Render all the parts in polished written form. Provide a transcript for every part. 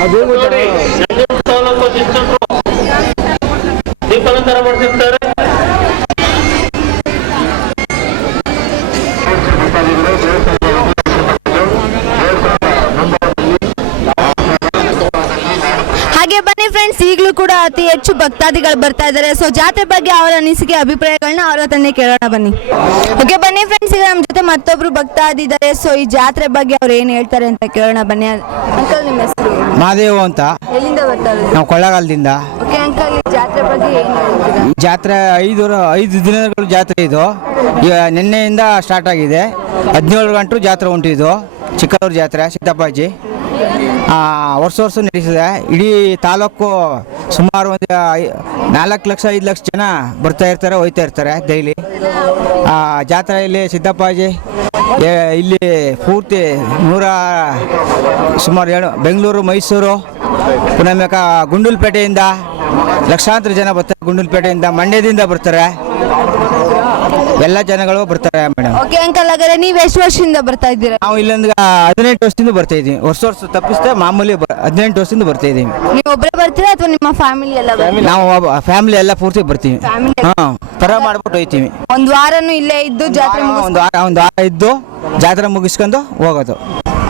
ನೋಡಿ ಸೌಲಭ್ಯ ದೀಪಾಲಂಕಾರ ಮಾಡಿಸಿರ್ತಾರೆ. ಹಾಗೆ ಬನ್ನಿ ಫ್ರೆಂಡ್ಸ್, ಈಗಲೂ ಕೂಡ ಅತಿ ಹೆಚ್ಚು ಭಕ್ತಾದಿಗಳು ಬರ್ತಾ ಇದ್ದಾರೆ. ಸೊ ಜಾತ್ರೆ ಬಗ್ಗೆ ಅವರ ಅನಿಸಿಕೆ ಅಭಿಪ್ರಾಯಗಳನ್ನ ಅವರ ತಂದೆ ಕೇಳೋಣ ಬನ್ನಿ. ಓಕೆ ಬನ್ನಿ ಫ್ರೆಂಡ್ಸ್, ಈಗ ನಮ್ಮ ಜೊತೆ ಮತ್ತೊಬ್ರು ಭಕ್ತಾದಿ ಇದ್ದಾರೆ. ಸೊ ಈ ಜಾತ್ರೆ ಬಗ್ಗೆ ಅವ್ರು ಏನು ಹೇಳ್ತಾರೆ ಅಂತ ಕೇಳೋಣ ಬನ್ನಿ. ಅಂಕಲ್, ನಿಮ್ಮ ಹೆಸರು? ಮಹಾದೇವ ಅಂತ. ಎಲ್ಲಿಂದ ಬರ್ತಾ ಇರೋದು? ನಾವು ಕೊಳ್ಳಗಾಲದಿಂದ. ಓಕೆ ಅಂಕಲ್, ಈ ಜಾತ್ರೆ ಬಗ್ಗೆ ಏನು ಹೇಳ್ತೀರಾ? ಜಾತ್ರೆ 5 ದಿನಗಳ ಜಾತ್ರೆ ಇದು. ಈಗ ನಿನ್ನೆಯಿಂದ ಸ್ಟಾರ್ಟ್ ಆಗಿದೆ. 17 ಗಂಟು ಜಾತ್ರೆ ಉಂಟಿದು. ಚಿಕ್ಕವ್ರ ಜಾತ್ರೆ ಸಿದ್ದಪ್ಪಾಜಿ ವರ್ಷ ನಡೆಸಿದೆ. ಇಡೀ ತಾಲೂಕು ಸುಮಾರು ಒಂದು 4 ಲಕ್ಷ 5 ಲಕ್ಷ ಜನ ಬರ್ತಾ ಇರ್ತಾರೆ, ಹೋಯ್ತಾ ಇರ್ತಾರೆ ಡೈಲಿ. ಜಾತ್ರೆಯಲ್ಲಿ ಸಿದ್ದಪ್ಪಾಜಿ ಇಲ್ಲಿ ಪೂರ್ತಿ ಸುಮಾರು ಬೆಂಗಳೂರು, ಮೈಸೂರು, ಪುನಃ ಗುಂಡೂಲ್ಪೇಟೆಯಿಂದ ಲಕ್ಷಾಂತರ ಜನ ಬರ್ತಾರೆ. ಗುಂಡೂಲ್ಪೇಟೆಯಿಂದ, ಮಂಡ್ಯದಿಂದ ಬರ್ತಾರೆ. ಎಲ್ಲ ಜನಗಳು ಬರ್ತಾರೆ ಮೇಡಮ್. ಓಕೆ ಅಂಕಲ್, ಹಾಗಾದ್ರೆ ನೀವು ಎಷ್ಟು ವರ್ಷದಿಂದ ಬರ್ತಾ ಇದ್ದೀರಾ? ನಾವು ಇಲ್ಲೊಂದು 18 ವರ್ಷದಿಂದ ಬರ್ತಾ ಇದ್ದೀವಿ. ವರ್ಷ ತಪ್ಪಿస్తే ಮಾಮೂಲಿ 18 ವರ್ಷದಿಂದ ಬರ್ತಾ ಇದ್ದೀವಿ. ನೀವು ಒಬ್ಬರೇ ಬರ್ತೀರಾ ಅಥವಾ ನಿಮ್ಮ ಫ್ಯಾಮಿಲಿ ಎಲ್ಲ? ನಾವು ಫ್ಯಾಮಿಲಿ ಎಲ್ಲ ಪೂರ್ತಿ ಬರ್ತೀವಿ. ತರ ಮಾಡ್ಬಿಟ್ಟು ಹೋಗ್ತೀವಿ. ಒಂದು ವಾರನೂ ಇಲ್ಲೇ ಇದ್ದು ಜಾತ್ರೆ ಒಂದು ವಾರ ಇದ್ದು ಜಾತ್ರೆ ಮುಗಿಸ್ಕೊಂಡು ಹೋಗೋದು.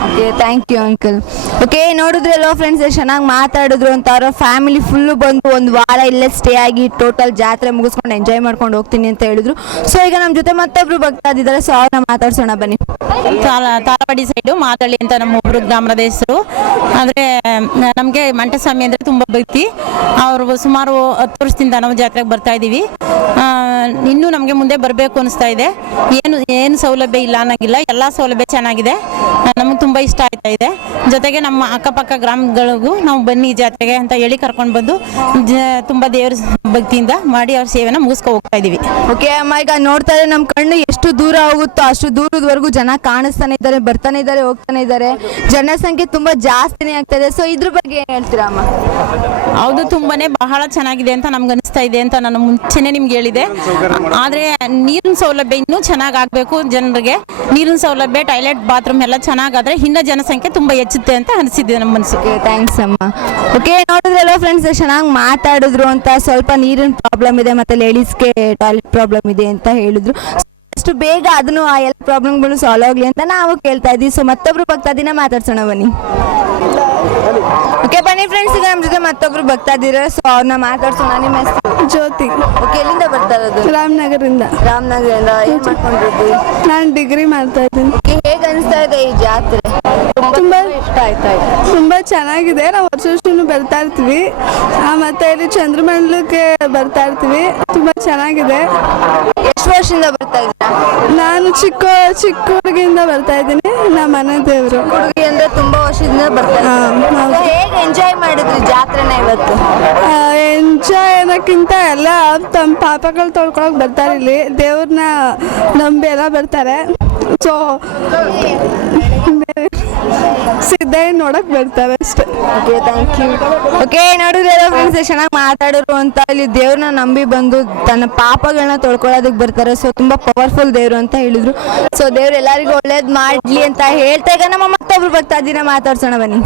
Okay, thank you uncle. Okay, ನೋಡಿದ್ರಲ್ಲ ಫ್ರೆಂಡ್ಸ್, ಎಷ್ಟು ಚೆನ್ನಾಗಿ ಮಾತಾಡಿದ್ರು ಅಂತ. ಅವರ ಫ್ಯಾಮಿಲಿ ಫುಲ್ಲು ಬಂದು ಒಂದು ವಾರ ಇಲ್ಲೇ ಸ್ಟೇ ಆಗಿ ಟೋಟಲ್ ಜಾತ್ರೆ ಮುಗಿಸ್ಕೊಂಡು ಎಂಜಾಯ್ ಮಾಡ್ಕೊಂಡು ಹೋಗ್ತೀನಿ ಅಂತ ಹೇಳಿದ್ರು. ಸೊ ಈಗ ನಮ್ಮ ಜೊತೆ ಮತ್ತೊಬ್ರು ಭಕ್ತಾದಿದ್ದಾರೆ. ಸೊ ಅವ್ರನ್ನ ಮಾತಾಡ್ಸೋಣ ಬನ್ನಿ. ತಾಳವಾಡಿ ಸೈಡು ಮಾತಳ್ಳಿ ಅಂತ ನಮ್ಮ ಒಬ್ಬರು ಗ್ರಾಮದ ಹೆಸರು. ಆದರೆ ನಮಗೆ ಮಂಟಸ್ವಾಮಿ ಅಂದರೆ ತುಂಬ ಭಕ್ತಿ. ಅವರು ಸುಮಾರು 10 ವರ್ಷದಿಂದ ನಾವು ಜಾತ್ರೆಗೆ ಬರ್ತಾ ಇದ್ದೀವಿ. ಇನ್ನೂ ನಮಗೆ ಮುಂದೆ ಬರಬೇಕು ಅನಿಸ್ತಾ ಇದೆ. ಏನು ಸೌಲಭ್ಯ ಇಲ್ಲ ಅನ್ನೋಂಗಿಲ್ಲ, ಎಲ್ಲ ಸೌಲಭ್ಯ ಚೆನ್ನಾಗಿದೆ. ನಮಗೆ ತುಂಬ ಇಷ್ಟ ಆಯ್ತಾ ಇದೆ. ಜೊತೆಗೆ ನಮ್ಮ ಅಕ್ಕಪಕ್ಕ ಗ್ರಾಮಗಳಿಗೂ ನಾವು ಬನ್ನಿ ಜಾತ್ರೆಗೆ ಅಂತ ಹೇಳಿ ಕರ್ಕೊಂಡು ಬಂದು ತುಂಬ ದೇವ್ರ ಭಕ್ತಿಯಿಂದ ಮಾಡಿ ಅವ್ರ ಸೇವೆನ ಮುಗಿಸ್ಕೊ ಹೋಗ್ತಾ ಇದ್ದೀವಿ. ಓಕೆ ಅಮ್ಮ, ಈಗ ನೋಡ್ತಾ ಇದ್ರೆ ನಮ್ಮ ಕಣ್ಣು ಎಷ್ಟು ದೂರ ಹೋಗುತ್ತೋ ಅಷ್ಟು ದೂರದವರೆಗೂ ಜನ ಕಾಣಿಸ್ತಾನೆ ಇದ್ದಾರೆ, ಬರ್ತಾನೆ ಇದ್ದಾರೆ, ಹೋಗ್ತಾನೆ ಇದ್ದಾರೆ. ಜನಸಂಖ್ಯೆ ತುಂಬಾ ಜಾಸ್ತಿನೇ ಆಗ್ತಾ ಇದೆ. ಸೊ ಇದ್ರ ಬಗ್ಗೆ ಏನು ಹೇಳ್ತೀರಾ ಅಮ್ಮ? ಹೌದು, ತುಂಬಾನೇ ಬಹಳ ಚೆನ್ನಾಗಿದೆ ಅಂತ ನಮ್ಗೆ ಅನಿಸ್ತಾ ಇದೆ ಅಂತ ನಾನು ಮುಂಚೆನೆ ನಿಮ್ಗೆ ಹೇಳಿದೆ. ಆದರೆ ನೀರಿನ ಸೌಲಭ್ಯ ಇನ್ನೂ ಚೆನ್ನಾಗಿ ಆಗಬೇಕು. ಜನರಿಗೆ ನೀರಿನ ಸೌಲಭ್ಯ, ಟಾಯ್ಲೆಟ್, ಬಾತ್ರೂಮ್ ಎಲ್ಲ ಚೆನ್ನಾಗಾದ್ರೆ ಇನ್ನೂ ಜನಸಂಖ್ಯೆ ತುಂಬ ಹೆಚ್ಚುತ್ತೆ ಅಂತ ಅನಿಸಿದೆ ನಮ್ಮ ಮನಸ್ಸು. ಥ್ಯಾಂಕ್ಸ್ ಅಮ್ಮ. ಓಕೆ, ನೋಡಿದ್ರಲ್ಲ ಫ್ರೆಂಡ್ಸ್, ಚೆನ್ನಾಗಿ ಮಾತಾಡಿದ್ರು ಅಂತ. ಸ್ವಲ್ಪ ನೀರಿನ ಪ್ರಾಬ್ಲಮ್ ಇದೆ, ಮತ್ತೆ ಲೇಡೀಸ್ಗೆ ಟಾಯ್ಲೆಟ್ ಪ್ರಾಬ್ಲಮ್ ಇದೆ ಅಂತ ಹೇಳಿದ್ರು. ಅಷ್ಟು ಬೇಗ ಅದನ್ನು ಆ ಎಲ್ಲ ಪ್ರಾಬ್ಲಮ್ಗಳು ಸಾಲ್ವ್ ಆಗಲಿ ಅಂತ ನಾವು ಕೇಳ್ತಾ ಇದ್ದೀವಿ. ಸೊ ಮತ್ತೊಬ್ರು ಭಕ್ತಾದಿನ ಮಾತಾಡ್ಸೋಣ ಬನ್ನಿ. ಓಕೆ ಬನ್ನಿ ಫ್ರೆಂಡ್ಸ್, ಈಗ ನಮ್ಮ ಜೊತೆ ಮತ್ತೊಬ್ರು ಭಕ್ತಾದಿರ. ಸೊ ಅವ್ರನ್ನ ಮಾತಾಡ್ಸೋಣ. ನಿಮ್ಮ ಹೆಸರು? ಜ್ಯೋತಿ. ಓಕೆ, ಎಲ್ಲಿಂದ ಬರ್ತಾ ಇರೋದು? ರಾಮನಗರದಿಂದ. ರಾಮನಗರದಿಂದ. ಏನು ಮಾಡ್ಕೊಂಡಿರೋದು? ನಾನು ಡಿಗ್ರಿ ಮಾಡ್ತಾ ಇದ್ದೀನಿ. ಹೇಗೆ ಅನಿಸ್ತಾ ಇದೆ ಈ ಜಾತ್ರೆ? ತುಂಬಾ ಇಷ್ಟ ಆಯ್ತಾ ಇದೆ? ತುಂಬಾ ಚೆನ್ನಾಗಿದೆ. ನಾವು ವರ್ಷನೂ ಬರ್ತಾ ಇರ್ತೀವಿ. ಮತ್ತೆ ಇಲ್ಲಿ ಚಂದ್ರಮಂಡಲಕ್ಕೆ ಬರ್ತಾ ಇರ್ತೀವಿ. ತುಂಬಾ ಚೆನ್ನಾಗಿದೆ. ಎಷ್ಟು ವರ್ಷದಿಂದ ಬರ್ತಾ ಇದ್ದೀರಾ? ನಾನು ಚಿಕ್ಕ ಹುಡುಗಿಯಿಂದ ಬರ್ತಾ ಇದ್ದೀನಿ. ನಮ್ಮ ಮನೆ ದೇವರು. ಹುಡುಗಿ ಅಂದ್ರೆ ತುಂಬಾ ವರ್ಷದಿಂದ ಬರ್ತಾ ಇದ್ದೀರಾ? ಹೇಗೆ ಎಂಜಾಯ್ ಮಾಡಿದ್ರಿ ಜಾತ್ರೆನ ಇವತ್ತು? ಎಂಜಾಯ್ ಅನ್ನೋಕ್ಕಿಂತ ಎಲ್ಲ ತಮ್ಮ ಪಾಪಗಳು ತೊಳ್ಕೊಳಕ್ ಬರ್ತಾರೆ. ಇಲ್ಲಿ ದೇವ್ರನ್ನ ನಂಬಿ ಎಲ್ಲ ಬರ್ತಾರೆ. ಸೊ ಸಿದ್ಧಯ್ಯ ನೋಡಕ್ ಬರ್ತಾರೆ ಅಷ್ಟೇ. Okay, thank you. ಓಕೆ, ನೋಡಿದ್ರೆ ಫ್ರೆಂಡ್ಸ್ ಚೆನ್ನಾಗಿ ಮಾತಾಡೋರು ಅಂತ. ಇಲ್ಲಿ ದೇವ್ರನ್ನ ನಂಬಿ ಬಂದು ತನ್ನ ಪಾಪಗಳನ್ನ ತೊಳ್ಕೊಳ್ಳೋದಕ್ಕೆ ಬರ್ತಾರೆ. ಸೊ ತುಂಬಾ ಪವರ್ಫುಲ್ ದೇವ್ರು ಅಂತ ಹೇಳಿದ್ರು. ಸೊ ದೇವ್ರು ಎಲ್ಲರಿಗೂ ಒಳ್ಳೇದ್ ಮಾಡ್ಲಿ ಅಂತ ಹೇಳ್ತಾ ಈಗ ನಮ್ಮ ಮತ್ತೊಬ್ರು ಬರ್ತಾ ಇದ್ದೀನ ಮಾತಾಡ್ಸೋಣ ಬನ್ನಿ.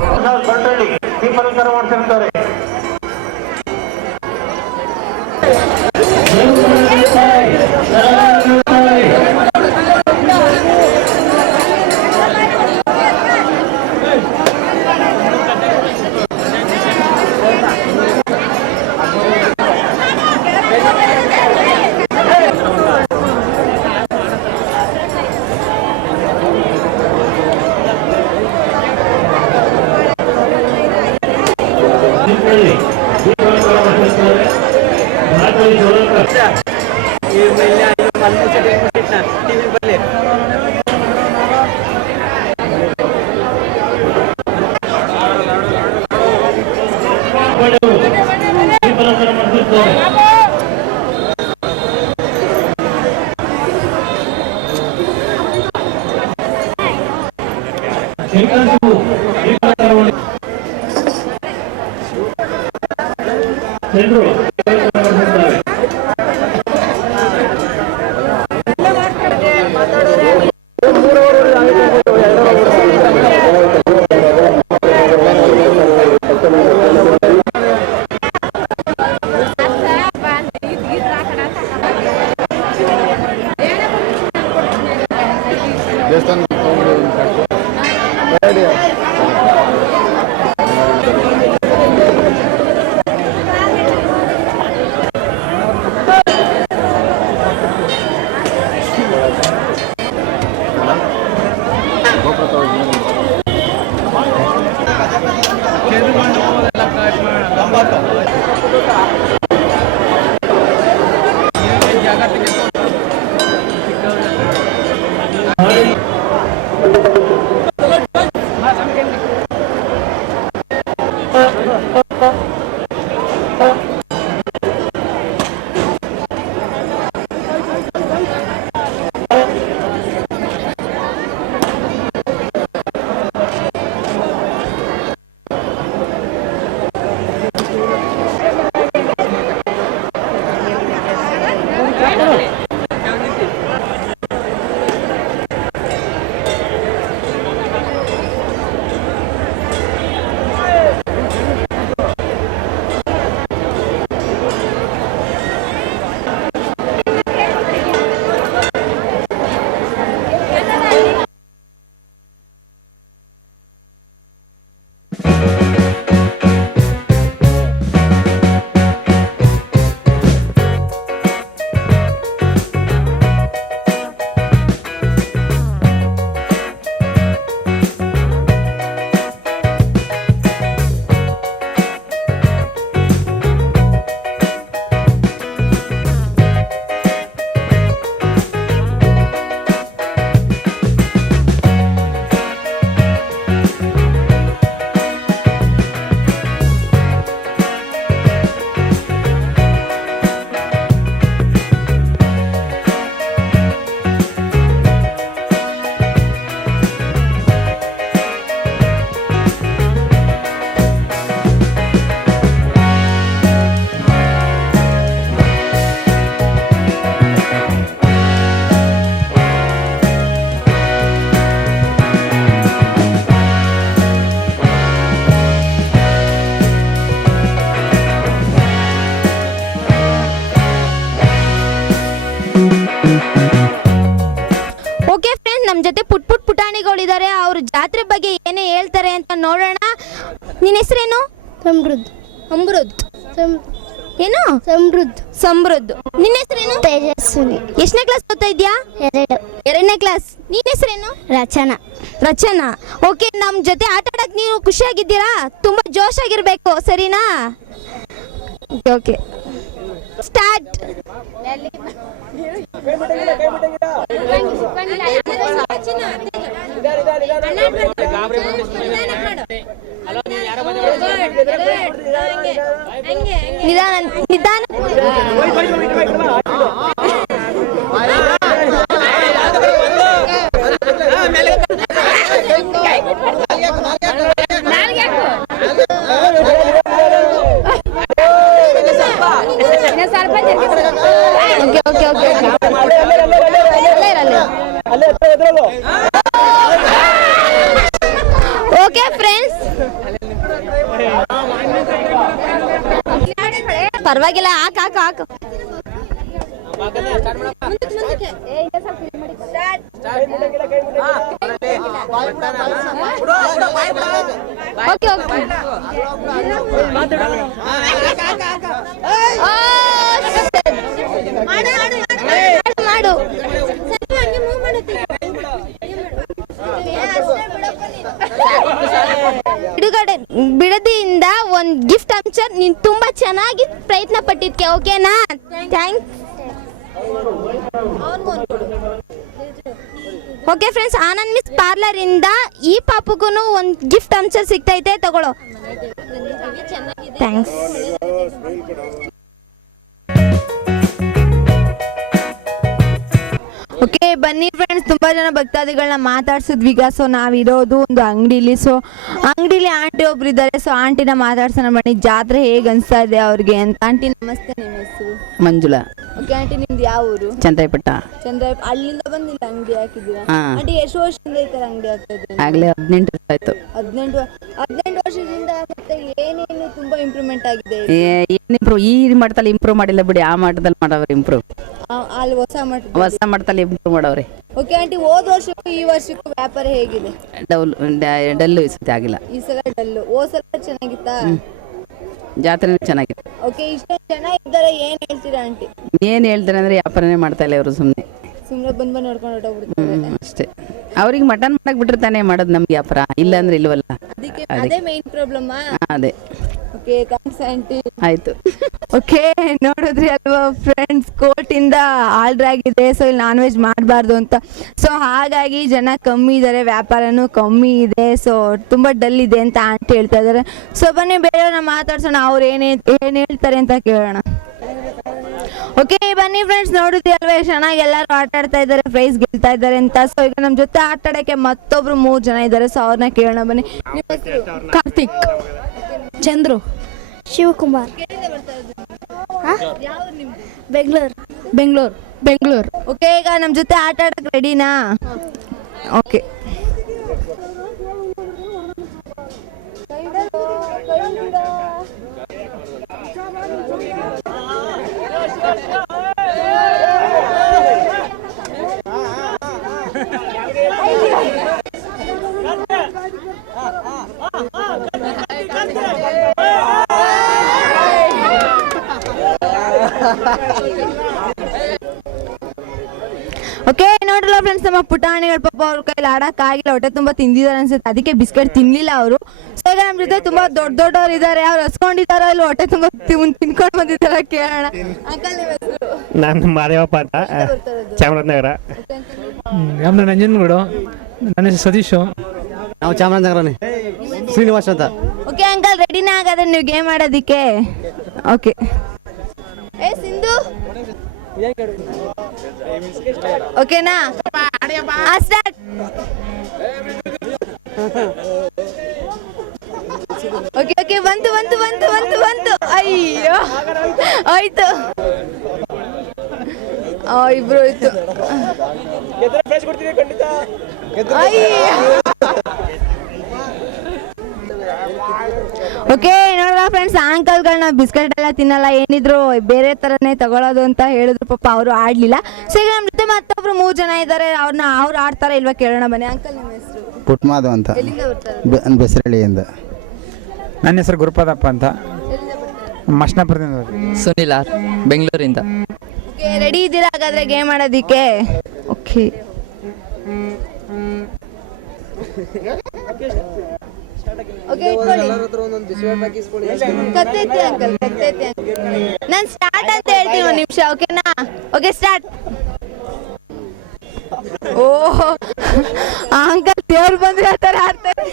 ಓಕೆ ಫ್ರೆಂಡ್ಸ್, ನಮ್ಮ ಜೊತೆ ಪುಟಾಣಿಗಳಿದ್ದಾರೆ. ಅವ್ರ ಜಾತ್ರೆ ಬಗ್ಗೆ ಏನೇ ಹೇಳ್ತಾರೆ ಅಂತ ನೋಡೋಣ. ನಿನ್ನ ಹೆಸರೇನು? ಸಮೃದ್ಧ. ಅಮೃತ್. ಏನು? ಸಮೃದ್ಧ. ಸಮೃದ್ಧ. ನಿನ್ನ ಹೆಸರೇನು? ತೇಜಸ್ವಿನಿ. ಎಷ್ಟನೇ ಕ್ಲಾಸ್ ಓದ್ತಾ ಇದ್ಯಾ? 2. 2ನೇ ಕ್ಲಾಸ್. ನಿನ್ನ ಹೆಸರೇನು? ರಚನಾ. ರಚನಾ. ಓಕೆ, ನಮ್ಮ ಜೊತೆ ಆಟ ಆಡಕ್ ನೀವು ಖುಷಿಯಾಗಿದ್ದೀರಾ? ತುಂಬಾ ಜೋಶಾಗಿರ್ಬೇಕು, ಸರಿನಾ? Okay, start. ನಿಧಾನ ನಿಧಾನ. Okay okay okay. Okay friends, ಪರವಾಗಿಲ್ಲ, ಹಾಕು ಹಾಕು ಹಾಕು. Okay okay. ಮಾಡು. ಬಿಡದಿಯಿಂದ ಒಂದು ಗಿಫ್ಟ್ ಅಂಚರ್. ನೀನು ತುಂಬಾ ಚೆನ್ನಾಗಿ ಪ್ರಯತ್ನ ಪಟ್ಟಿದ್ಕೆ, ಓಕೆನಾ? Thanks. Okay friends, Anand miss parlour ಇಂದ ಈ ಪಾಪುಗೂ ಒಂದು ಗಿಫ್ಟ್ ಅಂಚರ್ ಸಿಗ್ತೈತೆ, ತಗೊಳ್ಳೋ. ಥ್ಯಾಂಕ್ಸ್. ಓಕೆ, ಬನ್ನಿ ಫ್ರೆಂಡ್ಸ್, ತುಂಬಾ ಜನ ಭಕ್ತಾದಿಗಳನ್ನ ಮಾತಾಡ್ಸಿದ್ವಿ ಈಗ. ಸೊ ನಾವಿರೋದು ಒಂದು ಅಂಗಡಿಲಿ. ಸೊ ಅಂಗಡಿಲಿ ಆಂಟಿ ಒಬ್ರು ಇದ್ದಾರೆ. ಸೊ ಆಂಟಿನ ಮಾತಾಡ್ಸೋಣ ಬನ್ನಿ, ಜಾತ್ರೆ ಹೇಗೆ ಅನ್ಸ್ತಾ ಇದೆ ಅವ್ರಿಗೆ ಅಂತ. ಆಂಟಿ ನಮಸ್ತೆ, ನಿಮ್ಮ ಹೆಸರು? ಮಂಜುಳಾ. ಓಕೆ ಆಂಟಿ, ನಿಮ್ದು ಯಾವ ಊರು? ಚಂದ್ರಾಯಪಟ್ಟ. ಅಲ್ಲಿಂದ ಬಂದಿಲ್ಲ ಅಂಗಡಿ ಹಾಕಿದ್ದೀರಾ? ಆಂಟಿ ಎಷ್ಟು ವರ್ಷದಿಂದ ಈ ತರ ಅಂಗಡಿ ಹಾಕ್ತದೆ? ಆಗ್ಲೇ 18 ವರ್ಷ ಆಯ್ತು. 18 ವರ್ಷದಿಂದ. ಮತ್ತೆ ಏನೇನು ತುಂಬಾ ಇಂಪ್ರೂವ್ಮೆಂಟ್ ಆಗಿದೆ? ಏನ್ ಇಂಪ್ರೂವ್? ಈ ಮಟ್ಟದಲ್ಲಿ ಇಂಪ್ರೂವ್ ಮಾಡಿಲ್ಲ ಬಿಡಿ, ಆ ಮಟ್ಟದಲ್ಲಿ ಮಾಡವ್ರೆ ಇಂಪ್ರೂವ್. ಅಲ್ಲಿ ಹೊಸ ಮಟ್ಟದಲ್ಲಿ ಇಂಪ್ರೂವ್ ಮಾಡವ್ರೆ. ಓಕೆ ಆಂಟಿ, ಹೋದ ವರ್ಷಕ್ಕೂ ಈ ವರ್ಷಕ್ಕೂ ವ್ಯಾಪಾರ ಹೇಗಿದೆ? ಡಲ್ಲು ಈ ಸತಿ ಆಗಿಲ್ಲ. ಈ ಸಲ ಡಲ್ಲು. ಹೋದ ಸಲ ಚೆನ್ನಾಗಿತ್ತಾ? ಜಾತ್ರೆ ಚೆನ್ನಾಗಿದೆ. ಓಕೆ, ಇಷ್ಟೊಂದು ಜನ ಇದ್ದಾರೆ, ಏನ್ ಹೇಳ್ತೀರಾ ಆಂಟಿ? ಏನ್ ಹೇಳ್ತಾರೆ ಅಂದ್ರೆ ವ್ಯಾಪಾರನೇ ಮಾಡ್ತಾ ಇಲ್ಲ ಇವರು, ಸುಮ್ನೆ ಬಂದ್ ನೋಡ್ಕೊಂಡು ಹೊರಟೋಗ್ಬಿಡ್ತಾರೆ ಅಷ್ಟೇ. ಅವ್ರಿಗೆ ಮಟನ್ ಮಾಡಕ್ ಬಿಟ್ರೆ ತಾನೇ ಮಾಡೋದು ನಮ್ಗೆ ವ್ಯಾಪಾರ, ಇಲ್ಲ ಅಂದ್ರೆ ಇಲ್ವಲ್ಲ. ಅದಕ್ಕೆ ಅದೇ ಮೇನ್ ಪ್ರಾಬ್ಲಮ್. ಅದೇ ಓಕೆ, ಥ್ಯಾಂಕ್ಸ್ ಆಂಟಿ. ಆಯ್ತು. ಓಕೆ, ನೋಡಿದ್ರಿ ಅಲ್ವಾ ಫ್ರೆಂಡ್ಸ್, ಕೋರ್ಟಿಂದ ಆರ್ಡರ್ ಆಗಿದೆ. ಸೊ ಇಲ್ಲಿ ನಾನ್ ವೆಜ್ ಮಾಡಬಾರ್ದು ಅಂತ. ಸೊ ಹಾಗಾಗಿ ಜನ ಕಮ್ಮಿ ಇದ್ದಾರೆ, ವ್ಯಾಪಾರನೂ ಕಮ್ಮಿ ಇದೆ. ಸೊ ತುಂಬ ಡಲ್ ಇದೆ ಅಂತ ಆಂಟಿ ಹೇಳ್ತಾ ಇದ್ದಾರೆ. ಸೊ ಬನ್ನಿ ಬೇರೆಯವ್ರನ್ನ ಮಾತಾಡ್ಸೋಣ, ಅವ್ರು ಏನು ಹೇಳ್ತಾರೆ ಅಂತ ಕೇಳೋಣ. ಓಕೆ ಬನ್ನಿ ಫ್ರೆಂಡ್ಸ್, ನೋಡಿದ್ರಿ ಅಲ್ವಾ ಎಷ್ಟು ಚೆನ್ನಾಗಿ ಎಲ್ಲರೂ ಆಟ ಆಡ್ತಾ ಇದ್ದಾರೆ, ಪ್ರೈಸ್ ಗೆಲ್ತಾ ಇದ್ದಾರೆ ಅಂತ. ಸೊ ಈಗ ನಮ್ಮ ಜೊತೆ ಆಟ ಆಡೋಕ್ಕೆ ಮತ್ತೊಬ್ರು 3 ಜನ ಇದ್ದಾರೆ. ಸೊ ಅವ್ರನ್ನ ಕೇಳೋಣ ಬನ್ನಿ. ನಿಮ್ಮ ಹೆಸರು? ಕಾರ್ತಿಕ್. ಚಂದ್ರು. ಶಿವಕುಮಾರ್. ಬೆಂಗಳೂರು. ಓಕೆ, ಈಗ ನಮ್ಮ ಜೊತೆ ಆಟ ಆಡಕ್ಕೆ ರೆಡಿನಾ? ಓಕೆ. ಓಕೆ, ನೋಡ್ರಲ್ಲ ಫ್ರೆಂಡ್ಸ್, ನಮ್ಮ ಪುಟಾಣಿಗಳ ಪಾಪ ಅವ್ರ ಕೈಲಿ ಆಡೋಕ್ಕಾಗಿಲ್ಲ, ಹೊಟ್ಟೆ ತುಂಬ ತಿಂದಿದ್ದಾರೆ ಅನ್ಸುತ್ತೆ, ಅದಕ್ಕೆ ಬಿಸ್ಕೆಟ್ ತಿನ್ನಲಿಲ್ಲ ಅವರು. ಸೊ ಈಗ ನಮ್ಮ ಜೊತೆ ತುಂಬ ದೊಡ್ಡವ್ರು ಇದ್ದಾರೆ, ಅವ್ರು ಹಸ್ಕೊಂಡಿದ್ದಾರೋ ಇಲ್ಲಿ ಹೊಟ್ಟೆ ತುಂಬ ತಿನ್ಕೊಂಡು ಬಂದಿದ್ದಾರೆ, ಕೇಳೋಣ. ಅಂಕಲ್ ನಿಮ್ಮ ಹೆಸರು? ನಾನು ಮಾದೇವಪ್ಪ ಅಂತ, ಚಾಮರಾಜನಗರ. ನಮ್ಮ ನಂಜನಗೂಡು. ನನ್ನ ಹೆಸರು ಸತೀಶು. ನಾವು ಚಾಮರಾಜನಗರನೇ. ಶ್ರೀನಿವಾಸ್ ಅಂತ. ಓಕೆ ಅಂಕಲ್, ರೆಡಿನಾ ಹಾಗಾದ್ರೆ ನೀವು ಗೇಮ್ ಆಡೋದಕ್ಕೆ? ಓಕೆ. ಸಿಂಧು ಓಕೆನಾ? ಸ್ಟಾರ್ಟ್. ಓಕೆ, ಬಂತು. ಅಯ್ಯೋ, ಆಯ್ತು. ಇಬ್ರು ಹೋಯ್ತು. ಓಕೆ, ನೋಡಲ್ಲ ಫ್ರೆಂಡ್ಸ್, ಅಂಕಲ್ಗಳನ್ನ ಬಿಸ್ಕೆಟ್ ಎಲ್ಲ ತಿನ್ನಲ್ಲ, ಏನಿದ್ರು ಬೇರೆ ಥರನೇ ತಗೊಳ್ಳೋದು ಅಂತ ಹೇಳಿದ್ರು. ಪಾಪ ಅವರು ಆಡಲಿಲ್ಲ. ಸೊ ಈಗ ನಮ್ಮ ಜೊತೆ ಮತ್ತೊಬ್ರು 3 ಜನ ಇದ್ದಾರೆ, ಅವ್ರು ಆಡ್ತಾರೆ ಇಲ್ವಾ ಕೇಳೋಣ ಬನ್ನಿ. ಅಂಕಲ್ ನಿಮ್ಮ ಹೆಸರು? ಪುಟ್ಮಾಧವ್ ಅಂತ, ಎಲ್ಲಿಂದ ಬರ್ತಾರೆ? ಬೆಸರಳ್ಳಿಯಿಂದ. ನನ್ನ ಹೆಸರು ಗುರುಪಾದಪ್ಪ ಅಂತ, ಮಶ್ನಾಪುರದಿಂದ. ಸುನಿಲ್ ಆರ್, ಬೆಂಗಳೂರಿಂದ. ಓಕೆ, ರೆಡಿ ಇದ್ದೀರಾ ಹಾಗಾದ್ರೆ ಗೇಮ್ ಆಡೋದಕ್ಕೆ? ಓಕೆ. ಓಕೆ, ಕತ್ತೈತಿ ಅಂಕಲ್, ಕತ್ತೈತಿ. ನಾನು ಸ್ಟಾರ್ಟ್ ಅಂತ ಹೇಳ್ತೀನಿ, 1 ನಿಮಿಷ. ಓಕೆನಾ? Okay, start. ಓಹ್, ಅಂಕಲ್ ದೇವ್ರು ಬಂದ್ರೆ ಆ ಥರ ಆಡ್ತಾರೆ.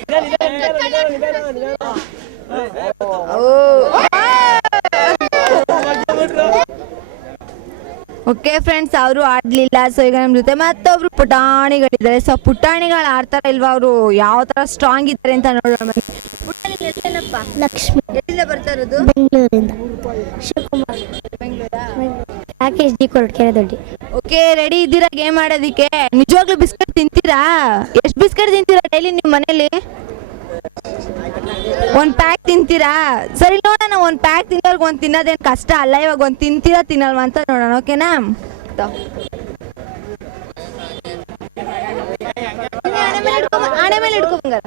ಓಕೆ ಫ್ರೆಂಡ್ಸ್, ಅವರು ಆಡ್ಲಿಲ್ಲ. ಸೊ ಈಗ ನಮ್ಮ ಜೊತೆ ಮತ್ತೊಬ್ರು ಪುಟಾಣಿಗಳಿದ್ದಾರೆ. ಸೊ ಪುಟಾಣಿಗಳು ಆಡ್ತಾರ ಇಲ್ವಾ, ಅವರು ಯಾವ ತರ ಸ್ಟ್ರಾಂಗ್ ಇದ್ದಾರೆ ಅಂತ ನೋಡೋಣ ಬನ್ನಿ. ಲಕ್ಷ್ಮಿ. ಎಲ್ಲಿಂದ ಬರ್ತಾ ಇರೋದು? ಬೆಂಗಳೂರಿಂದ. ಶಿವಕುಮಾರ್. ಬೆಂಗಳೂರಾ? ರಾಕೇಶ್ ಜಿ ಕೊರಟಗೆರೆ ದೊಡ್ಡಿ. ಓಕೆ, ರೆಡಿ ಇದ್ದೀರಾ ಗೇಮ್ ಆಡೋದಿಕ್ಕೆ? ನಿಜವಾಗ್ಲೂ ಬಿಸ್ಕೆಟ್ ತಿಂತೀರಾ? ಎಷ್ಟು ಬಿಸ್ಕೆಟ್ ತಿಂತೀರಾ ಡೈಲಿ ನಿಮ್ಮ ಮನೇಲಿ? 1 ಪ್ಯಾಕ್ ತಿಂತೀರಾ? ಸರಿ, ನೋಡೋಣ. 1 ಪ್ಯಾಕ್ ತಿನ್ನೋರ್ಗೆ 1 ತಿನ್ನೋದೇನು ಕಷ್ಟ ಅಲ್ಲ. ಇವಾಗ 1 ತಿಂತೀರಾ ತಿನ್ನಲ್ವಾ ಅಂತ ನೋಡೋಣ. ಓಕೆನಾ? ಆಣೆ ಮೇಲೆ ಇಟ್ಕೊಂಬಂಗಾರ.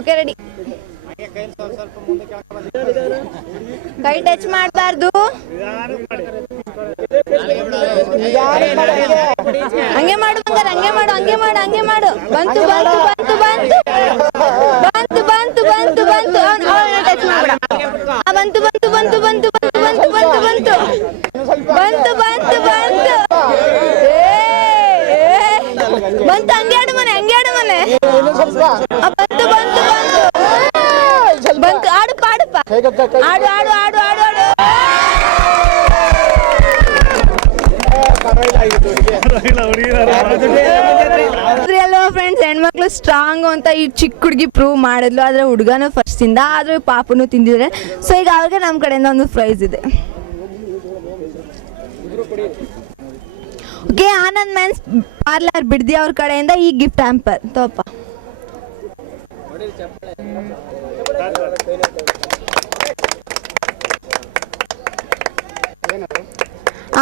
Okay, ready. ಕೈ ಟಚ್ ಮಾಡಬಾರ್ದು. ಹಂಗೆ ಮಾಡು ಬಂಗಾರ, ಹಂಗೆ ಮಾಡು. ಬಂತು. ಟಚ್ ಮಾಡ್ಬೇಡ. ಬಂತು. ಹಂಗೆ ಆಡು ಮನೆ. ಬಂತು. ಆಡುಪ್ಪ. ಆಡು. ಅಲ್ವಾ ಫ್ರೆಂಡ್ಸ್, ಹೆಣ್ಮಕ್ಳು ಸ್ಟ್ರಾಂಗ್ ಅಂತ ಈ ಚಿಕ್ಕ ಹುಡುಗಿ ಪ್ರೂವ್ ಮಾಡಿದ್ಲು. ಆದ್ರೆ ಹುಡುಗನೂ ಫಸ್ಟ್ ಇಂದ, ಆದ್ರೆ ಪಾಪನು ತಿಂದಿದ್ರೆ. ಸೊ ಈಗ ಅವ್ರಿಗೆ ನಮ್ಮ ಕಡೆಯಿಂದ ಒಂದು ಪ್ರೈಸ್ ಇದೆ. Okay, Anand men's parlour Bidadi ಅವ್ರ ಕಡೆಯಿಂದ ಈ ಗಿಫ್ಟ್ ಹ್ಯಾಂಪರ್ ತೋಪ.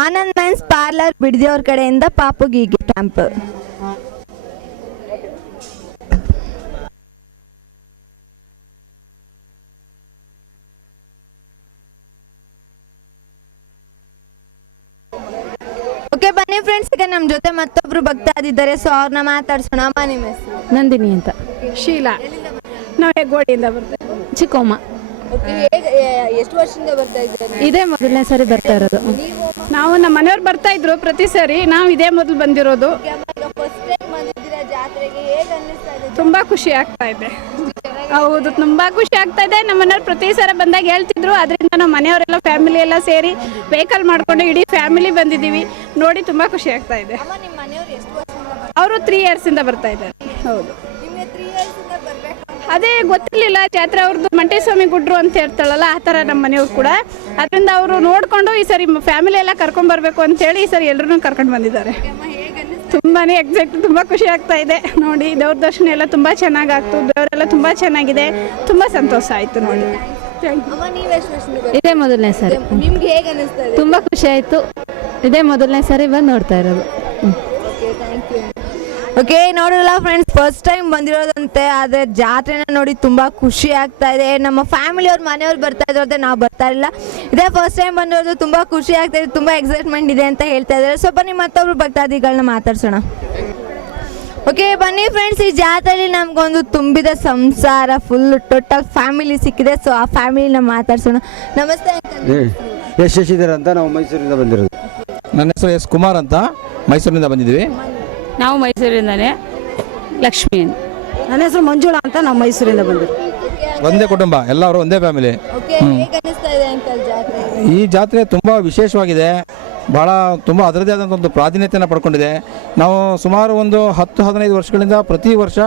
ಆನಂದ್ ಮೆನ್ಸ್ ಪಾರ್ಲರ್ ಬಿಡ್ದಿ ಅವ್ರ ಕಡೆಯಿಂದ ಪಾಪುಗೆ ಈ ಗಿಫ್ಟ್ ಹ್ಯಾಂಪರ್. ಓಕೆ ಬನ್ನಿ ಫ್ರೆಂಡ್ಸ್, ಈಗ ನಮ್ಮ ಜೊತೆ ಮತ್ತೊಬ್ರು ಭಕ್ತಾದಿದ್ದಾರೆ, ಸೊ ಅವ್ರನ್ನ ಮಾತಾಡ್ಸೋಣ. ಅಮ್ಮ ನಿಮ್ಮ ಹೆಸರು? ನಂದಿನಿ ಅಂತ. ಶೀಲಾ. ನಾವು ಹೆಗ್ಗೋಡಿಯಿಂದ ಬರ್ತೇವೆ. ಚಿಕ್ಕಮ್ಮ. ಎಷ್ಟು ವರ್ಷದಿಂದ ಬರ್ತಾ ಇದ್ದಾರೆ? ಇದೇ ಮೊದಲನೇ ಸಾರಿ ಬರ್ತಾ ಇರೋದು. ನಾವು ನಮ್ಮ ಮನೆಯವ್ರು ಬರ್ತಾ ಇದ್ರು ಪ್ರತಿ ಸರಿ, ನಾವು ಇದೇ ಮೊದಲು ಬಂದಿರೋದು. ಜಾತ್ರೆಗೆ ಹೇಗೆ ಅನ್ನಿಸ್ತಾ ಇದೆ? ತುಂಬಾ ಖುಷಿ ಆಗ್ತಾ ಇದೆ. ಹೌದು, ತುಂಬಾ ಖುಷಿ ಆಗ್ತಾ ಇದೆ. ನಮ್ಮ ಮನೆಯವ್ರು ಪ್ರತಿ ಸಲ ಬಂದಾಗ ಹೇಳ್ತಿದ್ರು, ಅದರಿಂದ ನಮ್ಮ ಮನೆಯವರೆಲ್ಲ ಫ್ಯಾಮಿಲಿ ಎಲ್ಲ ಸೇರಿ ವೆಹಿಕಲ್ ಮಾಡ್ಕೊಂಡು ಇಡೀ ಫ್ಯಾಮಿಲಿ ಬಂದಿದ್ದೀವಿ. ನೋಡಿ ತುಂಬಾ ಖುಷಿ ಆಗ್ತಾ ಇದೆ. ಅವರು 3 ಇಯರ್ಸಿಂದ ಬರ್ತಾ ಇದ್ದಾರೆ. ಹೌದು, ಅದೇ ಗೊತ್ತಿರಲಿಲ್ಲ ಜಾತ್ರೆ ಅವ್ರದ್ದು ಮಂಟೇಸ್ವಾಮಿ ಗುಡ್ರು ಅಂತ ಹೇಳ್ತಾಳಲ್ಲ, ಆ ಥರ ನಮ್ಮ ಮನೆಯವ್ರು ಕೂಡ. ಅದರಿಂದ ಅವರು ನೋಡಿಕೊಂಡು ಈ ಸರಿ ಫ್ಯಾಮಿಲಿ ಎಲ್ಲ ಕರ್ಕೊಂಡು ಬರಬೇಕು ಅಂತೇಳಿ ಈ ಸರಿ ಎಲ್ಲರೂ ಕರ್ಕೊಂಡು ಬಂದಿದ್ದಾರೆ. ತುಂಬಾ ಎಕ್ಸಾಕ್ಟ್ ತುಂಬ ಖುಷಿ ಆಗ್ತಾ ಇದೆ. ನೋಡಿ ದೇವ್ರ ದರ್ಶನ ಎಲ್ಲ ತುಂಬ ಚೆನ್ನಾಗಿ ಆಗ್ತು, ದೇವರೆಲ್ಲ ತುಂಬ ಚೆನ್ನಾಗಿದೆ, ತುಂಬ ಸಂತೋಷ ಆಯಿತು ನೋಡಿ. ಇದೇ ಮೊದಲನೇ ಸಾರಿ. ನಿಮ್ಗೆ ಹೇಗೆ ಅನ್ನಿಸ್ತಾ ಇದೆ? ತುಂಬಾ ಖುಷಿ ಆಯ್ತು. ಇದೇ ಮೊದಲನೇ ಸಾರಿ ಬಂದು ನೋಡ್ತಾ ಇರೋದು. ಓಕೆ, ನೋಡಿರಲ್ಲ ಫ್ರೆಂಡ್ಸ್, ಫಸ್ಟ್ ಟೈಮ್ ಬಂದಿರೋದಂತೆ. ಆದರೆ ಜಾತ್ರೆನ ನೋಡಿ ತುಂಬ ಖುಷಿ ಆಗ್ತಾ ಇದೆ. ನಮ್ಮ ಫ್ಯಾಮಿಲಿಯವ್ರ ಮನೆಯವ್ರು ಬರ್ತಾ ಇದ್ರಂತೆ, ನಾವು ಬರ್ತಾ ಇಲ್ಲ. ಇದೇ ಫಸ್ಟ್ ಟೈಮ್ ಬಂದಿರೋದು, ತುಂಬ ಖುಷಿ ಆಗ್ತಾ ಇದೆ, ತುಂಬ ಎಕ್ಸೈಟ್ಮೆಂಟ್ ಇದೆ ಅಂತ ಹೇಳ್ತಾ ಇದ್ದಾರೆ. ಸೊ ಬನ್ನಿ ಮತ್ತೊಬ್ರು ಭಕ್ತಾದಿಗಳನ್ನ ಮಾತಾಡ್ಸೋಣ. ಓಕೆ ಬನ್ನಿ ಫ್ರೆಂಡ್ಸ್, ಈ ಜಾತ್ರೆಯಲ್ಲಿ ನಮಗೊಂದು ತುಂಬಿದ ಸಂಸಾರ, ಫುಲ್ ಟೋಟಲ್ ಫ್ಯಾಮಿಲಿ ಸಿಕ್ಕಿದೆ. ಸೊ ಆ ಫ್ಯಾಮಿಲಿನ ಮಾತಾಡ್ಸೋಣ. ನಮಸ್ತೆ ಎಸ್ ಶಶಿಧರ್ ಅಂತ, ನಾವು ಮೈಸೂರಿಂದ ಬಂದಿರೋದು. ನನ್ನ ಹೆಸರು ಎಸ್ ಕುಮಾರ್ ಅಂತ, ಮೈಸೂರಿನಿಂದ ಬಂದಿದ್ದೀವಿ. ನಾವು ಮೈಸೂರಿಂದಾನೆ. ಲಕ್ಷ್ಮಿ. ನನ್ನ ಹೆಸರು ಮಂಜುಳಾ ಅಂತ, ನಾವು ಮೈಸೂರಿಂದ ಬಂದಿದ್ದೀವಿ. ಒಂದೇ ಕುಟುಂಬ, ಎಲ್ಲರೂ ಒಂದೇ ಫ್ಯಾಮಿಲಿ. ಈ ಜಾತ್ರೆ ತುಂಬ ವಿಶೇಷವಾಗಿದೆ. ಭಾಳ ತುಂಬ ಅದರದೇ ಆದಂಥ ಒಂದು ಪ್ರಾಧಾನ್ಯತೆಯನ್ನು ಪಡ್ಕೊಂಡಿದೆ. ನಾವು ಸುಮಾರು ಒಂದು 10-15 ವರ್ಷಗಳಿಂದ ಪ್ರತಿ ವರ್ಷ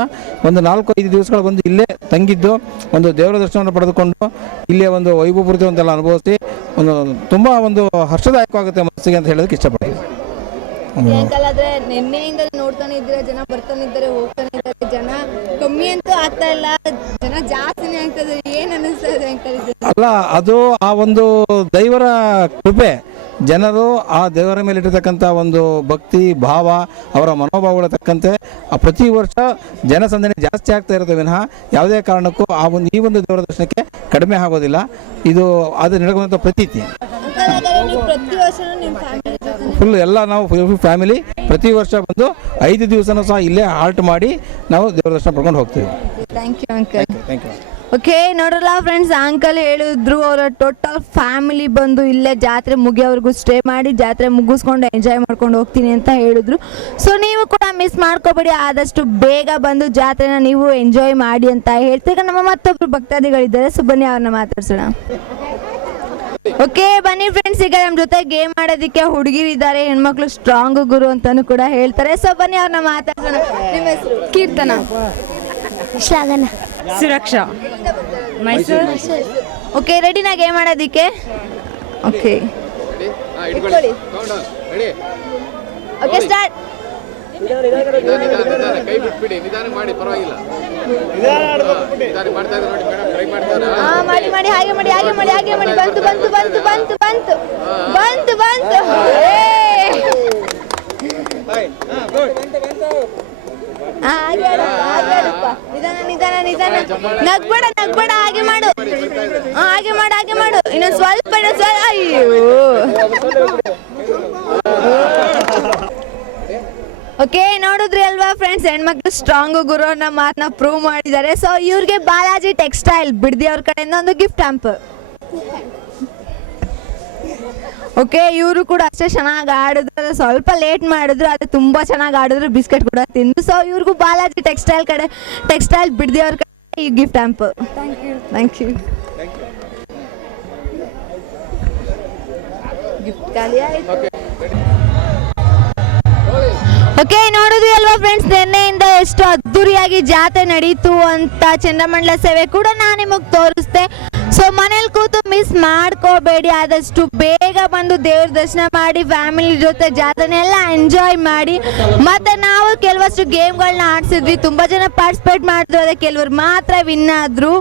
ಒಂದು 4-5 ದಿವಸಗಳ ಬಂದು ಇಲ್ಲೇ ತಂಗಿದ್ದು ಒಂದು ದೇವರ ದರ್ಶನವನ್ನು ಪಡೆದುಕೊಂಡು ಇಲ್ಲೇ ಒಂದು ವೈಭವಪೂರಿತವಂತೆಲ್ಲ ಅನುಭವಿಸಿ ಒಂದು ತುಂಬ ಒಂದು ಹರ್ಷದಾಯಕವಾಗುತ್ತೆ ಮನಸ್ಸಿಗೆ ಅಂತ ಹೇಳೋದಕ್ಕೆ ಇಷ್ಟಪಡ್ತೀನಿ. ಆದ್ರೆ ನಿನ್ನೆಯಿಂದ ನೋಡ್ತಾನೆ ಇದ್ರೆ ಜನ ಬರ್ತಾನೆ ಇದ್ದಾರೆ, ಹೋಗ್ತಾನೆ ಇದ್ದಾರೆ, ಜನ ಕಮ್ಮಿ ಅಂತೂ ಆಗ್ತಾ ಇಲ್ಲ, ಜನ ಜಾಸ್ತಿನೇ ಆಗ್ತಾ ಇದೆ. ಏನ್ ಅನಿಸ್ತಾ ಇದೆ ಅಂಕಲ್? ಅಲ್ಲ, ಅದು ಆ ಒಂದು ದೈವರ ಕೃಪೆ. ಜನರು ಆ ದೇವರ ಮೇಲೆ ಇಟ್ಟಿರ್ತಕ್ಕಂಥ ಒಂದು ಭಕ್ತಿ ಭಾವ, ಅವರ ಮನೋಭಾವಗಳ ತಕ್ಕಂತೆ ಪ್ರತಿ ವರ್ಷ ಜನಸಂದಣಿ ಜಾಸ್ತಿ ಆಗ್ತಾ ಇರುತ್ತೆ ವಿನಃ ಯಾವುದೇ ಕಾರಣಕ್ಕೂ ಈ ಒಂದು ದೇವರ ದರ್ಶನಕ್ಕೆ ಕಡಿಮೆ ಆಗೋದಿಲ್ಲ. ಇದು ಅದು ನಡೆಯುವಂಥ ಪ್ರತೀತಿ. ಫುಲ್ ಎಲ್ಲ ನಾವು ಫ್ಯಾಮಿಲಿ ಪ್ರತಿ ವರ್ಷ ಬಂದು 5 ದಿವಸನೂ ಸಹ ಇಲ್ಲೇ ಹಾಲ್ಟ್ ಮಾಡಿ ನಾವು ದೇವರ ದರ್ಶನ ಪಡ್ಕೊಂಡು ಹೋಗ್ತೀವಿ. Thank you uncle. Thank you. Okay, ನೋಡಲ್ಲ ಫ್ರೆಂಡ್ಸ್, ಅಂಕಲ್ ಹೇಳಿದ್ರು ಅವರ ಟೋಟಲ್ ಫ್ಯಾಮಿಲಿ ಬಂದು ಇಲ್ಲೇ ಜಾತ್ರೆ ಮುಗಿಯೋವರೆಗೂ ಸ್ಟೇ ಮಾಡಿ ಜಾತ್ರೆ ಮುಗಿಸ್ಕೊಂಡು ಎಂಜಾಯ್ ಮಾಡ್ಕೊಂಡು ಹೋಗ್ತೀನಿ ಅಂತ ಹೇಳಿದ್ರು. ಸೊ ನೀವು ಕೂಡ ಮಿಸ್ ಮಾಡ್ಕೋಬೇಡಿ, ಆದಷ್ಟು ಬೇಗ ಬಂದು ಜಾತ್ರೆನ ನೀವು ಎಂಜಾಯ್ ಮಾಡಿ ಅಂತ ಹೇಳ್ತೀವಿ. ನಮ್ಮ ಮತ್ತೊಬ್ರು ಭಕ್ತಾದಿಗಳಿದ್ದಾರೆ, ಸೊ ಬನ್ನಿ ಅವ್ರನ್ನ ಮಾತಾಡ್ಸೋಣ. ಓಕೆ ಬನ್ನಿ ಫ್ರೆಂಡ್ಸ್, ಈಗ ನಮ್ಮ ಜೊತೆ ಗೇಮ್ ಆಡೋದಕ್ಕೆ ಹುಡುಗಿರಿದ್ದಾರೆ, ಹೆಣ್ಮಕ್ಳು ಸ್ಟ್ರಾಂಗ್ ಗುರು ಅಂತಾನು ಕೂಡ ಹೇಳ್ತಾರೆ. ಸೊ ಬನ್ನಿ ಅವ್ರನ್ನ ಮಾತಾಡ್ಸೋಣ. ನಿಮ್ಮ ಹೆಸರು? ಕೀರ್ತನ. ಶ್ಲಾಘನ. ಸುರಕ್ಷಾ. ಮೈಸೂರು. ಓಕೆ, ರೆಡಿನಾ ಗೇಮ್ ಆಡೋದಕ್ಕೆ? Okay okay, start. ಕೈ ಬಿಟ್ಬಿಡಿ, ನಿಧಾನ ಮಾಡಿ, ಪರವಾಗಿಲ್ಲ. ಮಾಡಿ ಮಾಡಿ, ಹಾಗೆ ಮಾಡಿ, ಹಾಗೆ ಮಾಡಿ, ಹಾಗೆ ಮಾಡಿ. ಬಂತು ಬಂತು ಬಂತು ಬಂತು ಬಂತು ಬಂತು ಬಂತು. ಹಾಗೆ ಆಡಪ್ಪ, ನಿಧಾನ ನಿಧಾನ ನಿಧಾನ, ನಗ್ಬೇಡ ನಗ್ಬೇಡ, ಹಾಗೆ ಮಾಡು, ಹಾಗೆ ಮಾಡು, ಹಾಗೆ ಮಾಡು. ಇನ್ನೊಂದು ಸ್ವಲ್ಪ, ಇನ್ನೊಂದು ಸ್ವಲ್ಪ. ಅಯ್ಯೋ. ಓಕೆ, ನೋಡಿದ್ರಿ ಅಲ್ವಾ ಫ್ರೆಂಡ್ಸ್, ಹೆಣ್ಮಕ್ಳು ಸ್ಟ್ರಾಂಗ್ ಗುರು ಅನ್ನೋ ಮಾತನ್ನ ಪ್ರೂವ್ ಮಾಡಿದ್ದಾರೆ. ಸೊ ಇವ್ರಿಗೆ ಬಾಲಾಜಿ ಟೆಕ್ಸ್ಟೈಲ್ ಬಿಡದಿ ಅವ್ರ ಕಡೆಯಿಂದ ಒಂದು ಗಿಫ್ಟ್ ಹ್ಯಾಂಪ್. ಓಕೆ, ಇವರು ಕೂಡ ಅಷ್ಟೇ ಚೆನ್ನಾಗಿ ಆಡಿದ್ರು, ಸ್ವಲ್ಪ ಲೇಟ್ ಮಾಡಿದ್ರು, ಅದು ತುಂಬ ಚೆನ್ನಾಗಿ ಆಡಿದ್ರು, ಬಿಸ್ಕೆಟ್ ಕೂಡ ತಿಂದು. ಸೊ ಇವ್ರಿಗೂ ಬಾಲಾಜಿ ಟೆಕ್ಸ್ಟೈಲ್ ಬಿಡದಿ ಅವ್ರ ಕಡೆ ಈ gift hamper. Thank you. Gift ಖಾಲಿ ಆಯ್ತು. ಓಕೆ, ನೋಡಿದ್ವಿ ಅಲ್ವಾ ಫ್ರೆಂಡ್ಸ್, ನಿನ್ನೆಯಿಂದ ಎಷ್ಟು ಅದ್ದೂರಿಯಾಗಿ ಜಾತ್ರೆ ನಡೀತು ಅಂತ ಚಂದ್ರಮಂಡಲ ಸೇವೆ ಕೂಡ ನಾನು ನಿಮಗೆ ತೋರಿಸ್ದೆ. ಸೊ ಮನೇಲಿ ಕೂತು ಮಿಸ್ ಮಾಡ್ಕೋಬೇಡಿ, ಆದಷ್ಟು ಬೇಗ ಬಂದು ದೇವ್ರ ದರ್ಶನ ಮಾಡಿ ಫ್ಯಾಮಿಲಿ ಜೊತೆ ಜಾತ್ರೆನೆಲ್ಲ ಎಂಜಾಯ್ ಮಾಡಿ. ಮತ್ತೆ ನಾವು ಕೆಲವಷ್ಟು ಗೇಮ್ಗಳನ್ನ ಆಡಿಸಿದ್ವಿ, ತುಂಬ ಜನ ಪಾರ್ಟಿಸಿಪೇಟ್ ಮಾಡಿದ್ರು, ಅದೇ ಕೆಲವರು ಮಾತ್ರ ವಿನ್ ಆದ್ರು.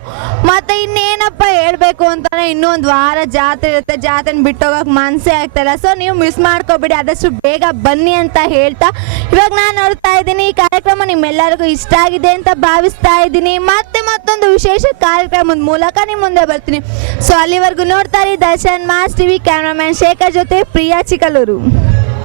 ಮತ್ತೆ ಇನ್ನೇನಪ್ಪ ಹೇಳಬೇಕು ಅಂತಾನೆ, ಇನ್ನೊಂದು ವಾರ ಜಾತ್ರೆ ಇರುತ್ತೆ, ಜಾತ್ರೆನ ಬಿಟ್ಟೋಗಕ್ಕೆ ಮನಸ್ಸೇ ಆಗ್ತಾಯಿಲ್ಲ. ಸೊ ನೀವು ಮಿಸ್ ಮಾಡ್ಕೋಬೇಡಿ, ಆದಷ್ಟು ಬೇಗ ಬನ್ನಿ ಅಂತ ಹೇಳ್ತಾ ಇವಾಗ ನಾನು ನೋಡ್ತಾ ಇದ್ದೀನಿ ಈ ಕಾರ್ಯಕ್ರಮ ನಿಮ್ಮೆಲ್ಲರಿಗೂ ಇಷ್ಟ ಆಗಿದೆ ಅಂತ ಭಾವಿಸ್ತಾ ಇದ್ದೀನಿ. ಮತ್ತೆ ಮತ್ತೊಂದು ವಿಶೇಷ ಕಾರ್ಯಕ್ರಮದ ಮೂಲಕ ನಿಮ್ಮ ಮುಂದೆ ಬರ್ತೀನಿ. ಸೊ ಅಲ್ಲಿವರೆಗೂ ನೋಡ್ತಾ ಇರಿ Darshan mass TV. Cameraman Shekhar ಜೊತೆ ಪ್ರಿಯಾ ಚಿಕ್ಕಲೂರು.